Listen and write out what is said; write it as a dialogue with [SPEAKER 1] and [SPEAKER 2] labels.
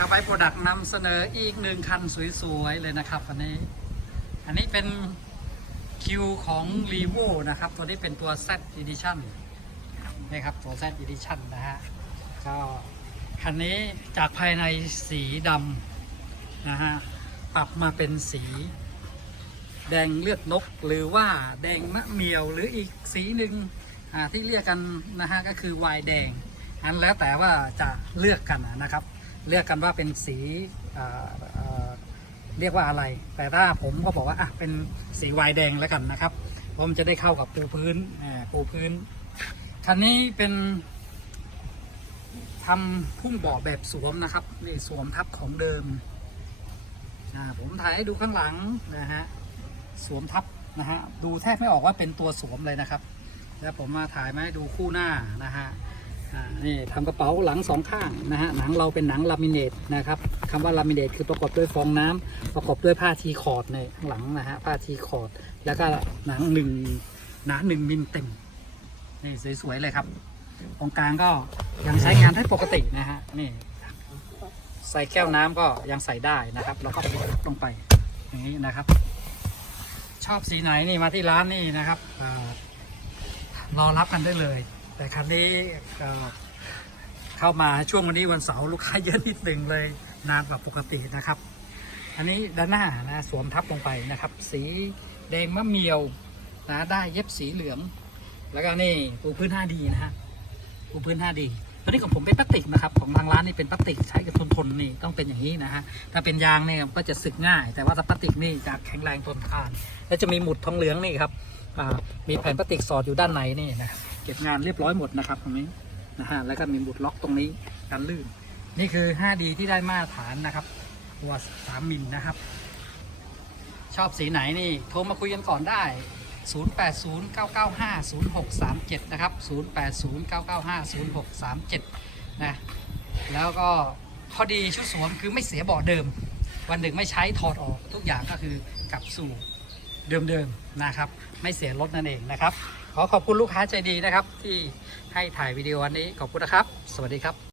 [SPEAKER 1] คาร์ไบโปรดักต์นำเสนออีกหนึ่งคันสวยๆเลยนะครับอันนี้ อันนี้เป็นคิวของ r e v o นะครับ ตัวนี้เป็นตัว Z Edition นี่ครับตัว Z Edition นะฮะก็คันนี้จากภายในสีดำนะฮะปรับมาเป็นสี แดงเลือดนก หรือว่าแดงมะเมียวหรืออีกสีหนึ่งที่เรียกกันนะฮะก็คือวายแดง อันแล้วแต่ว่าจะเลือกกันนะครับ เลือกกันว่าเป็นสีเรียกว่าอะไร แต่ถ้าผมก็บอกว่าอะเป็นสีวายแดงแล้วกันนะครับเพราะมันจะได้เข้ากับปูพื้นปูพื้น คันนี้เป็นทำพุ่มบาะแบบสวมนะครับนี่สวมทับของเดิมอ่าผมถ่ายให้ดูข้างหลังนะฮะสวมทับนะฮะดูแทบไม่ออกว่าเป็นตัวสวมเลยนะครับ แล้วผมมาถ่ายมาให้ดูคู่หน้านะฮะ นี่ทำกระเป๋าหลังสองข้างนะฮะหนังเราเป็นหนังลามิเนตนะครับคำว่าลามิเนตคือประกอบด้วยฟองน้ำประกอบด้วยผ้าทีคอร์ดในข้างหลังนะฮะผ้าทีคอร์ดแล้วก็หนังหนึ่งหนาหนึ่งมิลเต็มนี่สวยๆเลยครับตรงกลางก็ยังใช้งานได้ปกตินะฮะนี่ใส่แก้วน้ำก็ยังใส่ได้นะครับ แล้วก็ปิดลงไปอย่างนี้นะครับ ชอบสีไหนนี่มาที่ร้านนี่นะครับอรอรับกันได้เลย แต่คันนี้เอ่อเข้ามาช่วงวันนี้วันเสาร์ลูกค้าเยอะนิดหนึ่งเลยนานกว่าปกตินะครับ อันนี้ด้านหน้านะสวมทับลงไปนะครับ สีแดงมะเมียวนะได้เย็บสีเหลือง แล้วก็นี่ปูพื้น 5D นะฮะปูพื้น 5D ตัวนี้ของผมเป็นพลาสติกนะครับของทางร้านนี่เป็นพลาสติกใช้กับทนทนนี่ต้องเป็นอย่างนี้นะฮะถ้าเป็นยางเนี่ยก็จะสึกง่าย แต่ว่าถ้าพลาสติกนี่จะแข็งแรงทนทาน แล้วจะมีหมุดทองเหลืองนี่ครับมีแผ่นพลาสติกสอดอยู่ด้านในนี่นะ ก็บงานเรียบร้อยหมดนะครับตรงนี้นะฮะแล้วก็มีหมุดล็อกตรงนี้กันลื่น นี่คือ 5D ที่ได้มาตรฐานนะครับตัว3มิลนะครับ ชอบสีไหนนี่โทรมาคุยกันก่อนได้ 0809950637 นะครับ 0809950637 นะ แล้วก็ข้อดีชุดสวมคือไม่เสียเบาะเดิม วันหนึ่งไม่ใช้ถอดออกทุกอย่างก็คือกลับสู่เดิมๆนะครับ ไม่เสียรถนั่นเองนะครับ ขอขอบคุณลูกค้าใจดีนะครับ ที่ให้ถ่ายวิดีโอวันนี้ขอบคุณนะครับ สวัสดีครับ